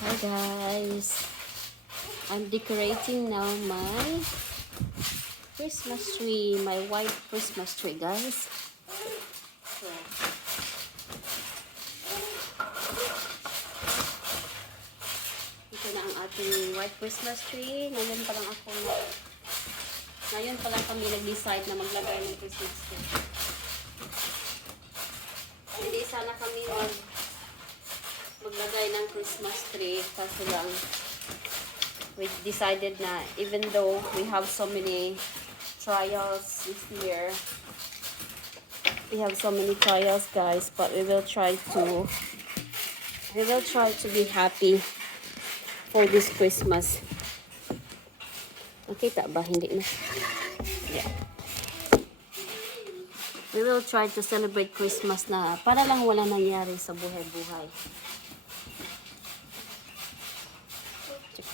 Hi guys, I'm decorating now my Christmas tree, my white Christmas tree guys. So, ito na ang ating white Christmas tree. Ngayon pa lang kami nag-decide na maglagay ng Christmas tree. Hindi sana kami maglagay ng Christmas tree kasi lang we decided na even though we have so many trials this year, we have so many trials guys, but we will try to be happy for this Christmas. Nakita ba? Hindi na. Yeah. We will try to celebrate Christmas na para lang wala nangyari sa buhay-buhay.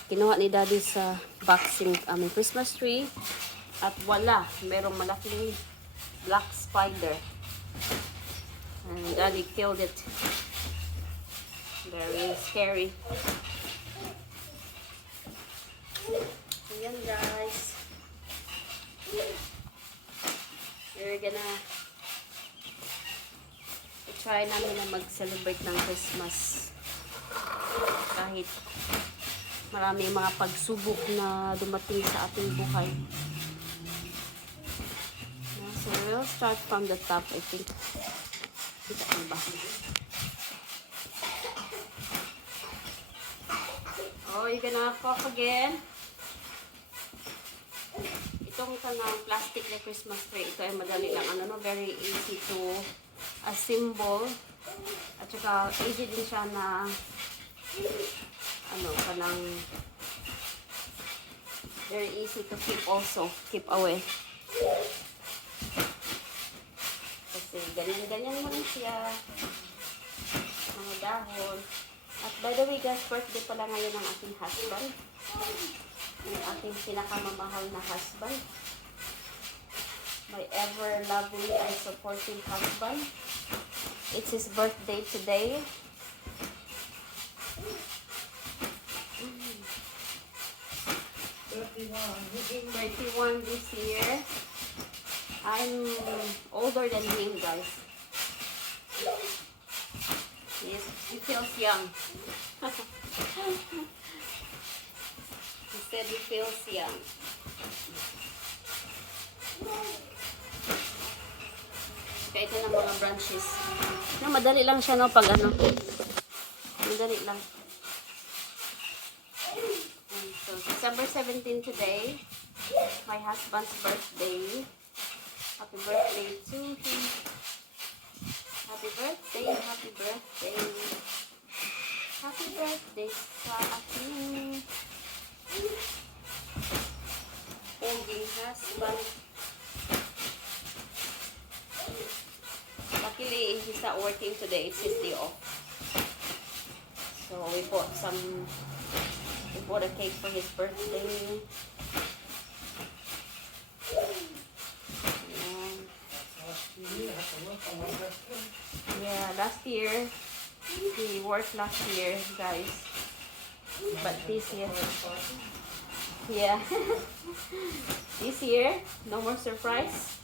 Kinuha ni Daddy sa boxing aming Christmas tree at wala, merong malaking black spider and Daddy killed it. Very scary. Ayan guys, we're gonna try namin na mag-celebrate ng Christmas kahit marami mga pagsubok na dumating sa ating buhay. So we'll start from the top, I think. Kita mo ba? Oh, you're gonna cook again. Itong kanang plastic na Christmas tree, ito ay madali lang. Very easy to assemble. At saka easy din siya na kanang very easy to keep away. Kasi ganyan mo rin siya. Mga dahon. At by the way guys, birthday pala ngayon ng aking husband. Yung aking pinakamamahal na husband. My ever lovely and supportive husband. It's his birthday today. 31 this year. I'm older than him guys. Yes, he feels young. He said he feels young. Kaya ito na mga branches. Madali lang siya pag madali lang. So, December 17 today, my husband's birthday. Happy birthday to him. Happy birthday, happy birthday. Happy birthday sa aking poging husband. Luckily, he's not working today. It's his day off. So, we bought a cake for his birthday. Yeah, last year, he worked last year, guys. But this year, yeah. This year, no more surprise.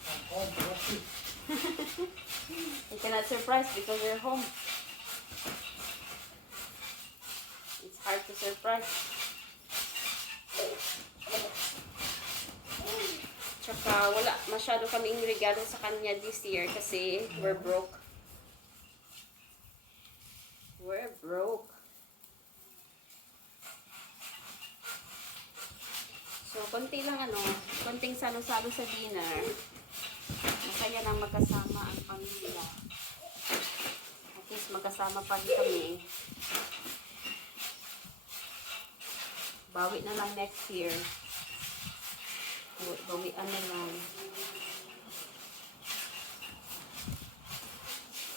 You cannot surprise because you're home. It's hard to surprise. Tsaka wala masyado kaming regalo sa kanya this year kasi we're broke. We're broke. So, konting salo-salo sa dinner. Masaya lang magkasama ang pamilya. At least magkasama pa rin kami. Bawi na lang next year. Bawian na lang.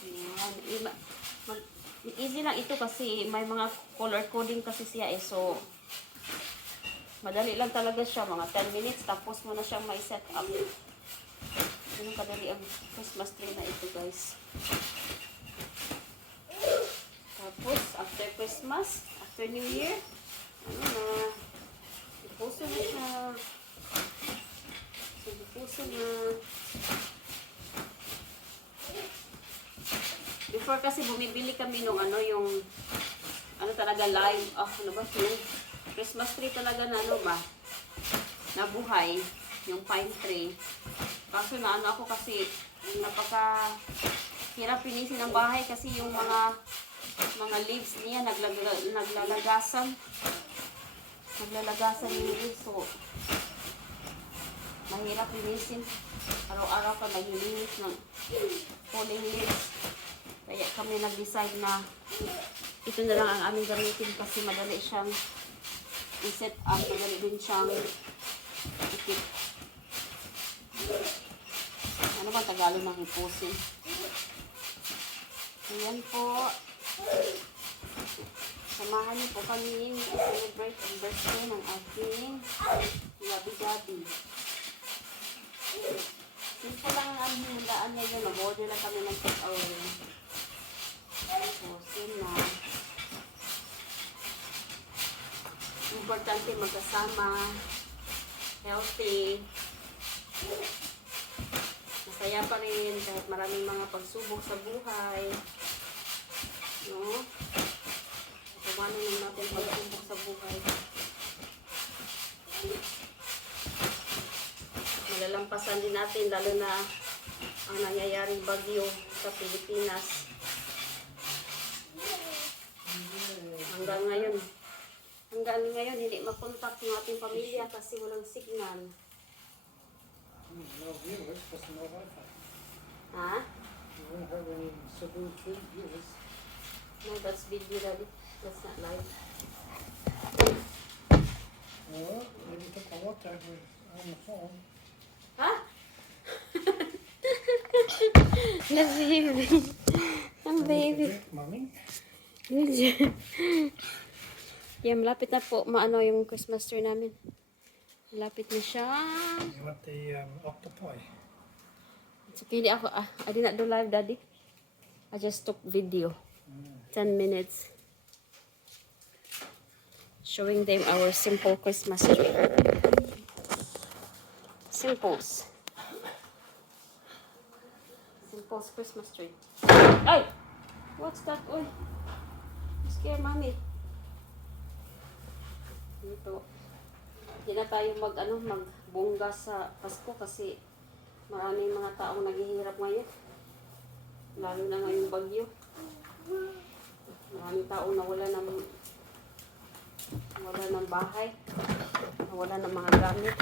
Yan. Easy lang ito kasi may mga color coding kasi siya eh. So, madali lang talaga siya. Mga 10 minutes tapos mo na siyang may set up. Ganun kadali ang Christmas tree na ito guys. Tapos, after Christmas, After New Year, ano na, puso na siya. Puso na. Before kasi bumibili kami nung ano, yung, ano talaga live, ano ba yung Christmas tree talaga na ano ba, nabuhay, yung pine tree. Kaso na ano ako kasi, napaka hirap pinisin ang bahay kasi yung mga leaves niya naglalagasan yung leaves. So, mahirap linisin. Araw-araw ka naglilinis ng falling leaves. Kaya kami nag-decide na ito na lang ang aming gamitin kasi madali siyang i-set up. Madali din siyang ikip. Ano ba Tagalog ng ipusin? Ayan po. Samahan niyo po kami i-celebrate ang birthday ng aking gabi-gabi. Simple lang ang aming handaan ngayon. Mag-order lang kami ng take-away. Pusin na. Importante magkasama. Healthy. Masaya pa rin kahit maraming mga pagsubok sa buhay. No? Kumano lang natin pagsubok sa buhay. Malalampasan din natin lalo na ang nangyayaring bagyo sa Pilipinas. Hanggang ngayon hindi makontak yung ating pamilya kasi walang signal. No viewers, because no Wi-Fi. Ha? You won't have any Cebu Tree viewers. No, that's video, Daddy. That's not live. Well, maybe took a water on the phone. Ha? The baby. Ang baby. Mommy? Yeah, malapit na po maano yung Christmas tree namin. Malapit na siya. You want the octopi? It's okay, I did not do live, Daddy. I just took video. 10 minutes. Showing them our simple Christmas tree. Simples. Simple's Christmas tree. Ay! What's that? Uy! You scare mommy. Dito. Hindi na tayo magbongga sa Pasko kasi maraming mga taong naghihirap ngayon. Lalo na ngayong bagyo. Maraming taong nawala ng bahay. Nawala ng mga gamit.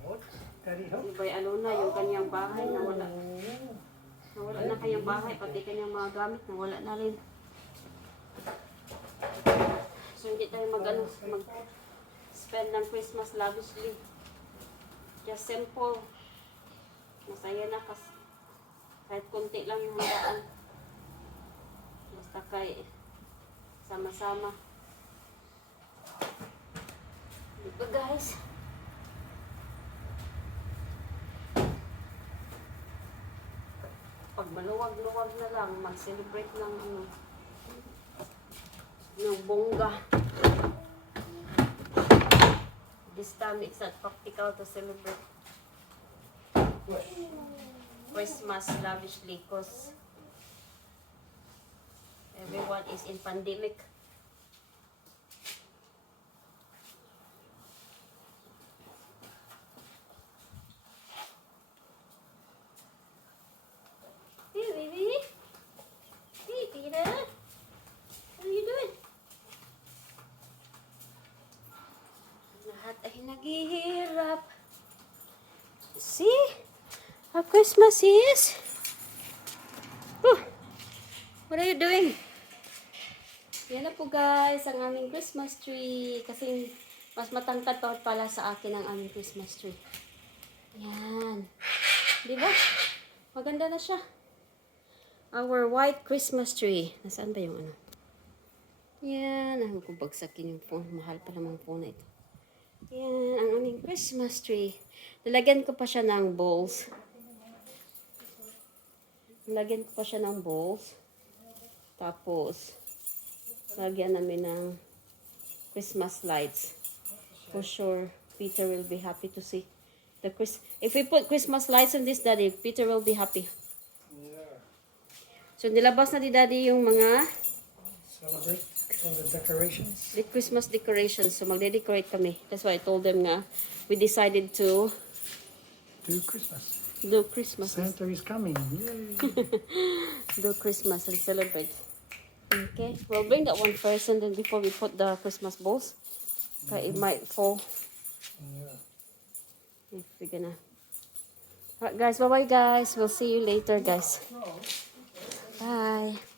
What? Daddy, help? Iba'y ano na yung kanyang bahay nawala. Nawala na kanyang bahay, pati kanyang mga gamit nawala na rin. So hindi tayo mag-spend ng Christmas lavishly. Just simple. Masaya na kasi kahit konti lang yung handaan. Basta kay sama-sama. Dito guys. Pag maluwag-luwag na lang, mag-celebrate ng ng bongga. This time it's not practical to celebrate Christmas lavishly because everyone is in pandemic. Hey baby. Hey Peter. What are you doing? Lahat ay naghihirap. See? How Christmas is? What are you doing? Yan na po guys, ang aming Christmas tree. Kasi mas matangkad pa pala sa akin ang aming Christmas tree. Yan. Diba? Maganda na siya. Our white Christmas tree. Nasaan ba yung ano? Yan. Ako kung bagsakin yung phone. Mahal pa naman phone na ito. Yan. Ang aming Christmas tree. Nalagyan ko pa siya ng bowls. Nalagyan ko pa siya ng bowls. Tapos, Lagyan namin ng Christmas lights. For sure, Peter will be happy to see the if we put Christmas lights on this, Daddy, Peter will be happy. Yeah. So, nilabas na ni Daddy yung mga Celebrate all the decorations. the Christmas decorations. So, magde-decorate kami. That's why I told them nga, we decided to Do Christmas. do Christmas. Santa is coming. Yay. Do Christmas and celebrate. Okay, we'll bring that one first and then before we put the Christmas balls. Okay, it might fall Yeah. if we're gonna. Alright guys, bye bye guys. We'll see you later guys. Bye.